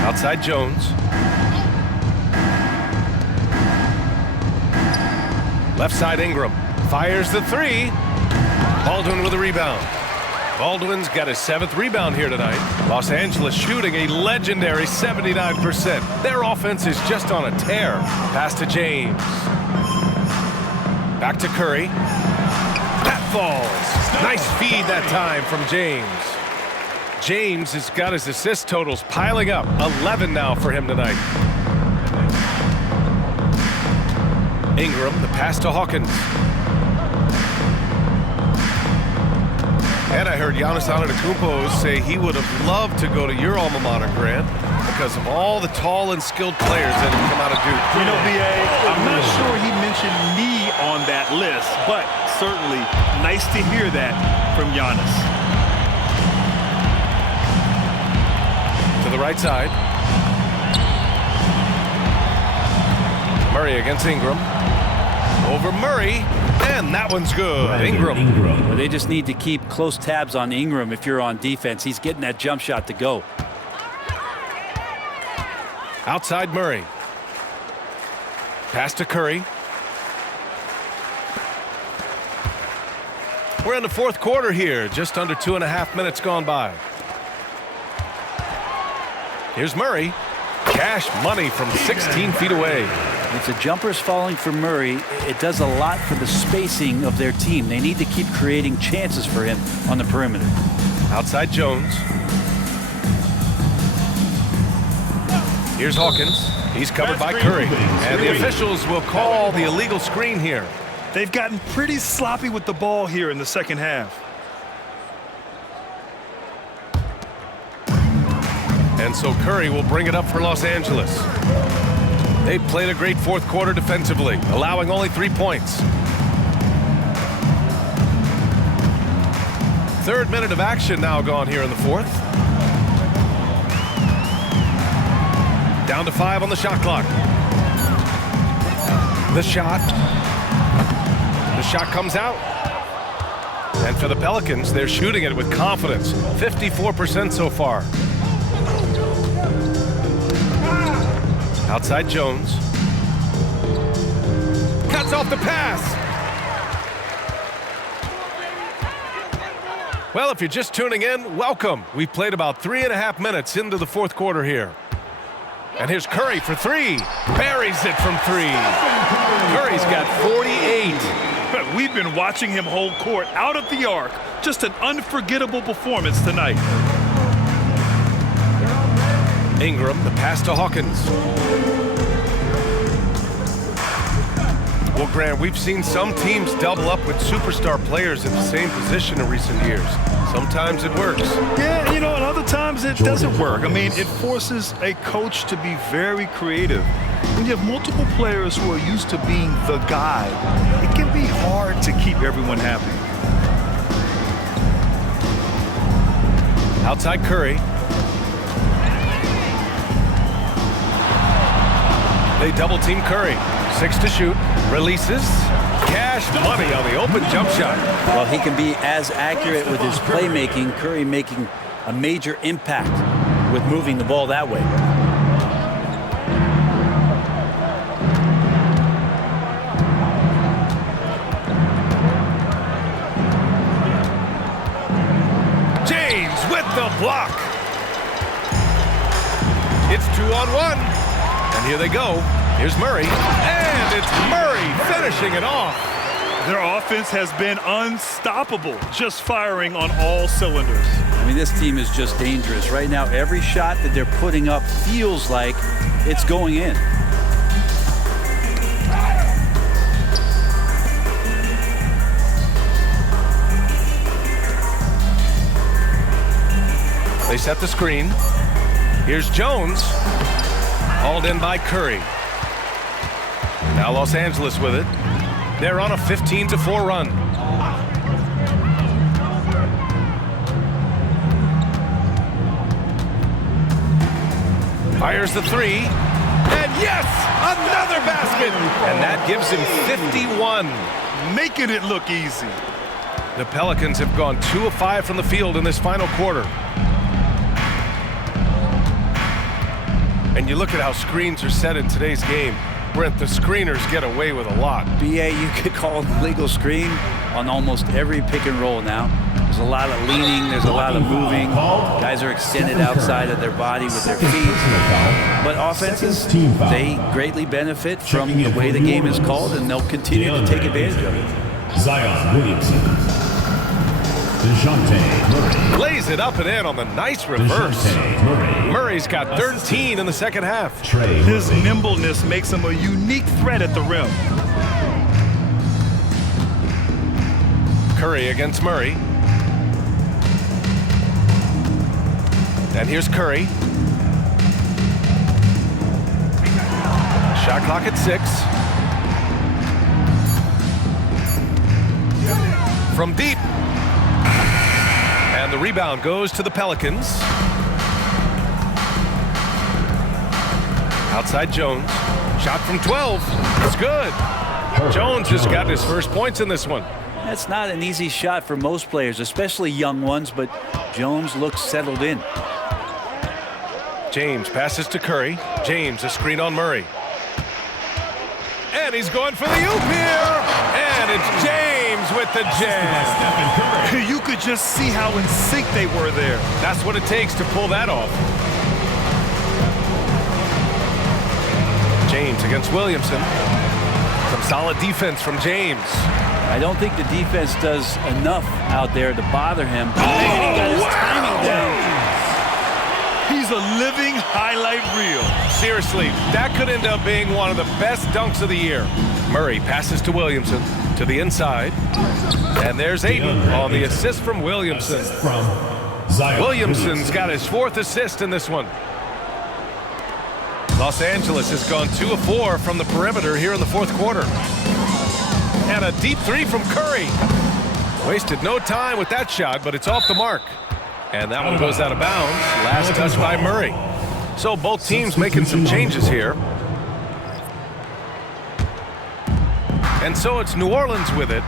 Outside Jones. Left side Ingram. Fires the 3. Baldwin with a rebound. Baldwin's got his 7th rebound here tonight. Los Angeles shooting a legendary 79%. Their offense is just on a tear. Pass to James. Back to Curry. That falls. Nice feed that time from James. James has got his assist totals piling up. 11 now for him tonight. Ingram, the pass to Hawkins. And I heard Giannis Antetokounmpo say he would have loved to go to your alma mater, Grant, because of all the tall and skilled players that have come out of Duke. You know, B.A., I'm not sure he mentioned me on that list, but certainly nice to hear that from Giannis. To the right side. Murray against Ingram. Over Murray, and that one's good. Ingram. Well, they just need to keep close tabs on Ingram if you're on defense. He's getting that jump shot to go. Outside Murray. Pass to Curry. We're in the fourth quarter here. Just under 2.5 minutes gone by. Here's Murray. Cash money from 16 feet away. If the jumper's falling for Murray, it does a lot for the spacing of their team. They need to keep creating chances for him on the perimeter. Outside Jones. Here's Hawkins. He's covered by Curry. And the officials will call the illegal screen here. They've gotten pretty sloppy with the ball here in the second half. And so Curry will bring it up for Los Angeles. They played a great fourth quarter defensively, allowing only 3 points. Third minute of action now gone here in the fourth. Down to 5 on the shot clock. The shot. The shot comes out. And for the Pelicans, they're shooting it with confidence. 54% so far. Outside Jones. Cuts off the pass. Well, if you're just tuning in, welcome. We've played about 3.5 minutes into the fourth quarter here. And here's Curry for 3. Buries it from 3. Curry's got 48. We've been watching him hold court out at the arc. Just an unforgettable performance tonight. Ingram, the pass to Hawkins. Well, Grant, we've seen some teams double up with superstar players at the same position in recent years. Sometimes it works. Yeah, you know, and other times it doesn't work. I mean, it forces a coach to be very creative. When you have multiple players who are used to being the guy, it can be hard to keep everyone happy. Outside Curry. They double team Curry. 6 to shoot. Releases. Cash money on the open jump shot. Well, he can be as accurate with his playmaking. Curry making a major impact with moving the ball that way. James with the block. It's 2-on-1. And here they go. Here's Murray. And it's Murray finishing it off. Their offense has been unstoppable, just firing on all cylinders. I mean, this team is just dangerous. Right now, every shot that they're putting up feels like it's going in. They set the screen. Here's Jones. Hauled in by Curry. Now Los Angeles with it. They're on a 15-4 run. Fires the 3. And yes, another basket. And that gives him 51. Making it look easy. The Pelicans have gone 2 of 5 from the field in this final quarter. And you look at how screens are set in today's game. Brent, the screeners get away with a lot. BA, you could call it legal screen on almost every pick and roll now. There's a lot of leaning. There's a lot of moving. Guys are extended outside of their body with their feet. But offenses, they greatly benefit from the way the game is called, and they'll continue to take advantage of it. Zion Williamson. DeJounte Murray. Lays it up and in on the nice reverse. Murray's got 13 in the second half. His nimbleness makes him a unique threat at the rim. Curry against Murray. And here's Curry. Shot clock at 6. From deep. And the rebound goes to the Pelicans. Outside Jones. Shot from 12. It's good. Jones has got his first points in this one. That's not an easy shot for most players, especially young ones, but Jones looks settled in. James passes to Curry. James, a screen on Murray. And he's going for the oop here. And it's James with the jam. You could just see how in sync they were there. That's what it takes to pull that off. James against Williamson. Some solid defense from James. I don't think the defense does enough out there to bother him. And he got his timing down. He's a living highlight reel. Seriously, that could end up being one of the best dunks of the year. Murray passes to Williamson to the inside. And there's Ayton on the assist from Williamson. Williamson's got his 4th assist in this one. Los Angeles has gone 2 of 4 from the perimeter here in the 4th quarter. And a deep 3 from Curry. Wasted no time with that shot, but it's off the mark. And that one goes out of bounds. Last touch by Murray. So both teams making some changes here. And so it's New Orleans with it.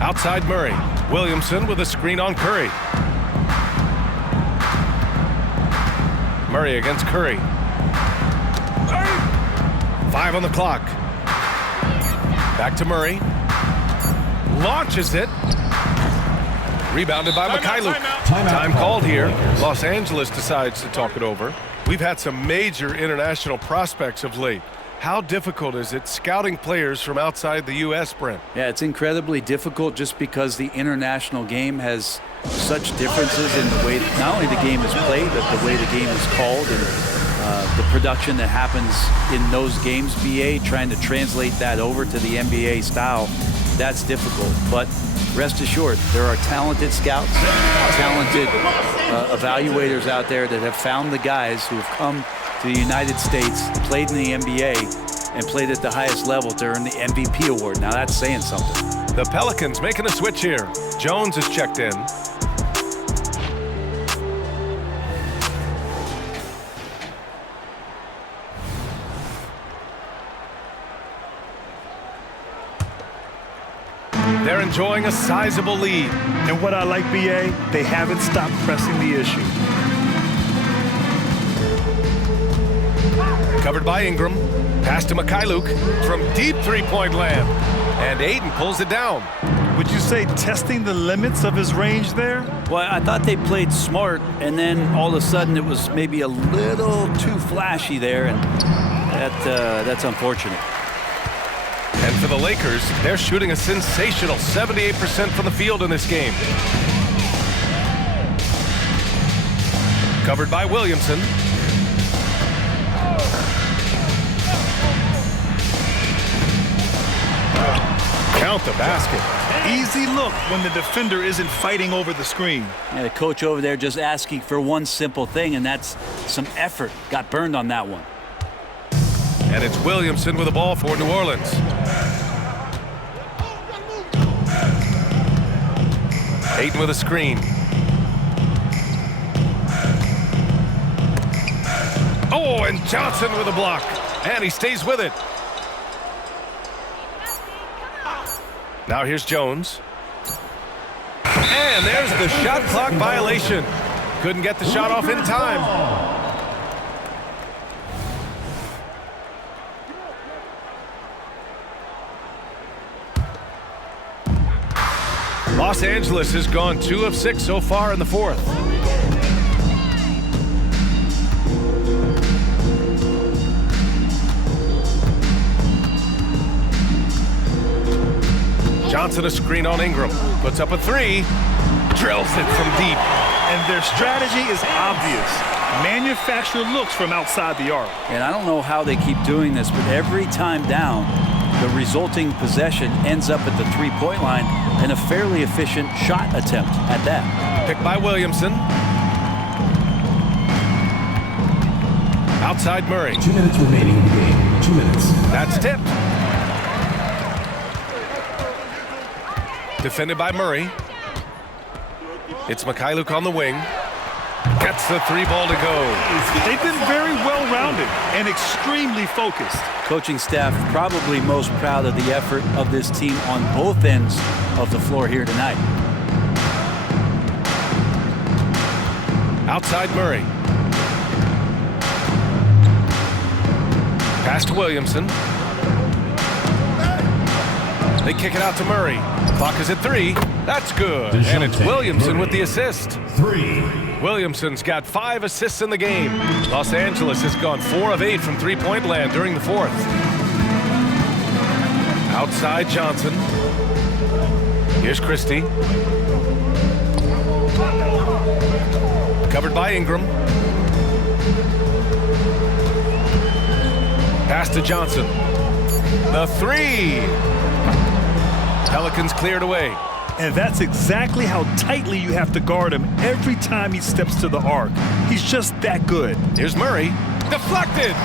Outside Murray. Williamson with a screen on Curry. Murray against Curry. 5 on the clock. Back to Murray. Launches it. Rebounded by Mikhailuk. Time called here. Los Angeles decides to talk it over. We've had some major international prospects of late. How difficult is it scouting players from outside the U.S., Brent? Yeah, it's incredibly difficult just because the international game has such differences in the way that not only the game is played, but the way the game is called and the production that happens in those games. BA trying to translate that over to the NBA style, that's difficult. But rest assured, there are talented scouts, talented evaluators out there that have found the guys who have come to the United States, played in the NBA, and played at the highest level to earn the MVP award. Now that's saying something. The Pelicans making a switch here. Jones is checked in. They're enjoying a sizable lead. And what I like, BA, they haven't stopped pressing the issue. Covered by Ingram. Pass to Mikhailuk from deep three-point land. And Ayton pulls it down. Would you say testing the limits of his range there? Well, I thought they played smart, and then all of a sudden it was maybe a little too flashy there, and that's unfortunate. And for the Lakers, they're shooting a sensational 78% from the field in this game. Covered by Williamson. Count the basket. Easy look when the defender isn't fighting over the screen. Yeah, the coach over there just asking for one simple thing, and that's some effort. Got burned on that one. And it's Williamson with the ball for New Orleans. Ayton with a screen. Oh, and Johnson with a block. And he stays with it. Now here's Jones. And there's the shot clock violation. Couldn't get the shot off in time. Los Angeles has gone 2 of 6 so far in the 4th. Johnson a screen on Ingram. Puts up a 3. Drills it from deep. And their strategy is obvious. Manufacture looks from outside the arc. And I don't know how they keep doing this, but every time down, the resulting possession ends up at the three-point line and a fairly efficient shot attempt at that. Picked by Williamson. Outside Murray. 2 minutes remaining in the game. 2 minutes. That's tipped. Defended by Murray. It's Mikhailuk on the wing. Gets the 3 ball to go. They've been very well-rounded and extremely focused. Coaching staff probably most proud of the effort of this team on both ends of the floor here tonight. Outside Murray. Pass to Williamson. They kick it out to Murray. Clock is at 3. That's good. And it's Williamson with the assist. 3. Williamson's got 5 assists in the game. Los Angeles has gone 4 of 8 from three-point land during the fourth. Outside Johnson. Here's Christie. Covered by Ingram. Pass to Johnson. The 3. Pelicans cleared away. And that's exactly how tightly you have to guard him every time he steps to the arc. He's just that good. Here's Murray. Deflected.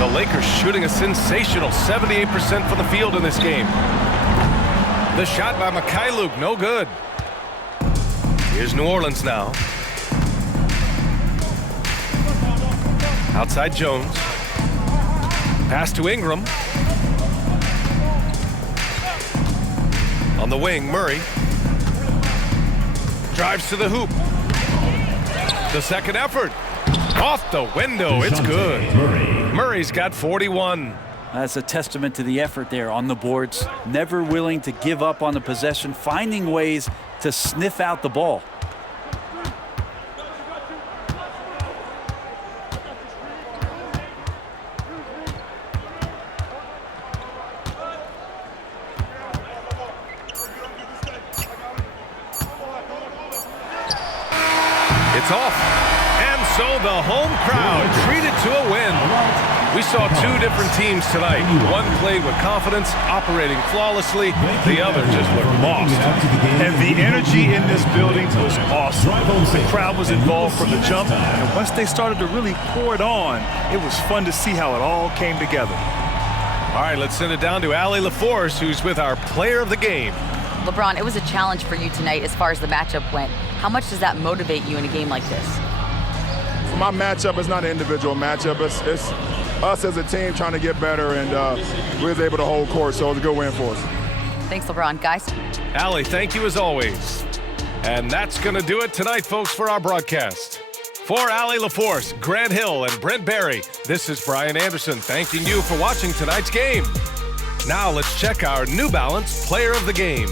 The Lakers shooting a sensational 78% from the field in this game. The shot by Mikhailuk, no good. Here's New Orleans now. Outside Jones. Pass to Ingram. On the wing, Murray. Drives to the hoop. The second effort. Off the window, it's good. Murray's got 41. That's a testament to the effort there on the boards. Never willing to give up on the possession, finding ways to sniff out the ball. It's off. And so the home crowd treated to a win. We saw 2 different teams tonight. One played with confidence, operating flawlessly. The other just looked lost. And the energy in this building was awesome. The crowd was involved from the jump, and once they started to really pour it on, it was fun to see how it all came together. All right, let's send it down to Allie LaForce, who's with our player of the game. LeBron, it was a challenge for you tonight as far as the matchup went. How much does that motivate you in a game like this? My matchup is not an individual matchup. It's us as a team trying to get better, and we was able to hold court, so it was a good win for us. Thanks, LeBron. Guys? Allie, thank you as always. And that's going to do it tonight, folks, for our broadcast. For Allie LaForce, Grant Hill, and Brent Barry, this is Brian Anderson thanking you for watching tonight's game. Now let's check our New Balance Player of the Game.